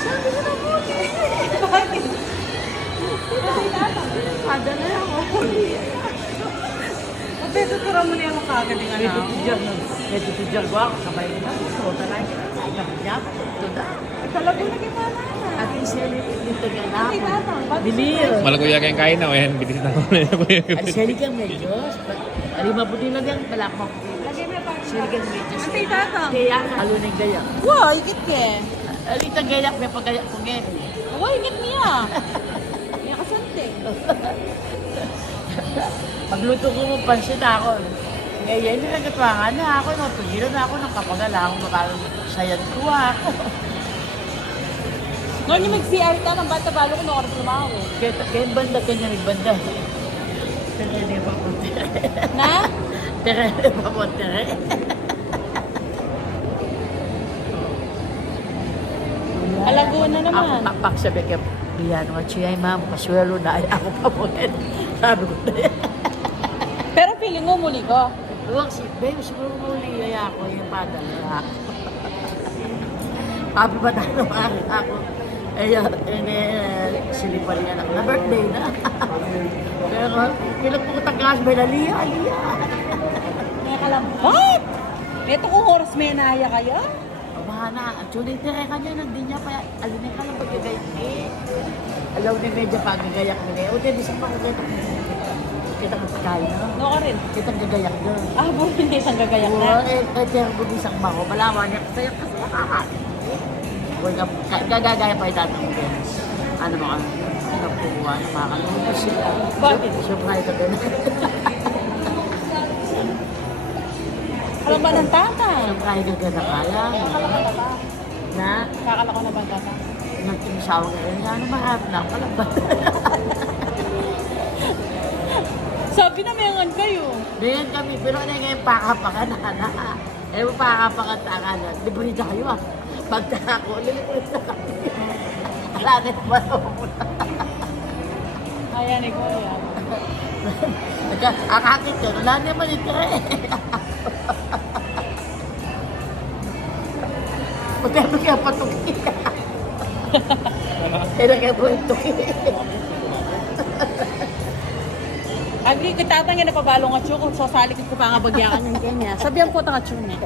Sabi ko na po eh. Bakit? Ada na ako. Magpesuturo mo na yung makagaling anak. Medyo tujar ko ako, sabay ko na. Suota na yun. Kapag ito na. Talaga na kita na. At least dito nga na Ay, ako. tatang. Bilir. Malakuya kayong kain na, yan, bilis na ako na At siligang medyo. Ari mabuti lang yan, balak mo. Lagay mo na pa. Siligang medyo. Antay, tatang. Kaya halo ng gayak. Wow, ikit ke. Alita gayak, may pagayak ko ngayon. Wow, ikit niya. Niya kasante. Pagluto ko mo, pansin ako. Ngayon, nagkatwangan na ako. Tugilan na ako ng kapagala akong makarang sayan ko ako. Noon yung mag-CR ka, ng bata balo ko nung oras lumawi. Kaya banda, kanya nagbanda. Terene pa po tere. Na? Terene pa po tere. Alago na Ako naman. pakpak sabi kaya, biyan mo, chiyay ma'am, paswelo na. Ay, ako pa po yan. Sabi ko na yan. Pero feeling mo muli ko. Huwag si, babe, siguro muli ay ako yung padala. Sabi ba tayo ako? Silipan niya na birthday na. Pero, pinagpukutan ka may naliya, aliya. May kalambot! Ito kung oras may naya kayo. Bahana, actually, tere ka niya, hindi niya pa, alin ka lang pagkagayak eh. Alaw ni medyo pagkagayak nila. O, di sa pagkagayak kitang pagkain na. No ka rin. Kitang gagayak na. Ah, buti hindi isang gagayak Oo, na. tere ko isang mako. Malaman niya, kasi nakakain. Huwag ka, gagagaya pa itatang mo din. Ano mo ka? Napukuha na makakalunod siya. Bakit? Surprise ka din. Alam ba ng tata? Surprise ka din na kaya. Na, Kakala ko na ba ang tata? nagtimisawa ka rin. Ano marami na ako kalaban. Sabi na mayangan kayo. Ngayon kami, pero ngayon pakapakan na. Eh, pakapakan na. Libre na kayo ah. Pagka ako, libre na kami. Wala na yung malong. Ayan, ikaw yan. Akakit ka, wala naman ito eh. Magkano kaya patuki? Kaya kaya po ito Agri, kitatang yan na pabalo nga tsu, kung sasalik ko pa nga bagyakan yung kanya. Sabihan po ta nga tsu eh.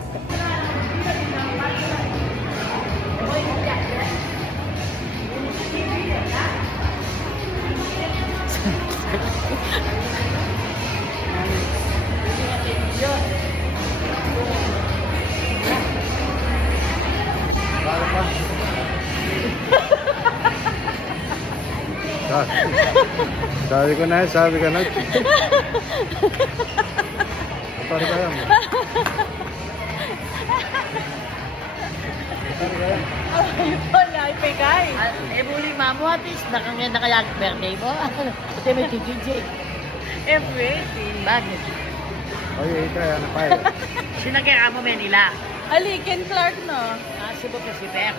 Sabi ko na, sabi ko na. Sorry ka yan. Ayun pala, ipigay. Muling mamo, at least nakayag birthday mo. Kasi may TJJ. Everything. Bakit? Oye, ito yan, napay. Sinagaya mo Manila. Ali, Ken Clark, no? Sibo kasi Beck.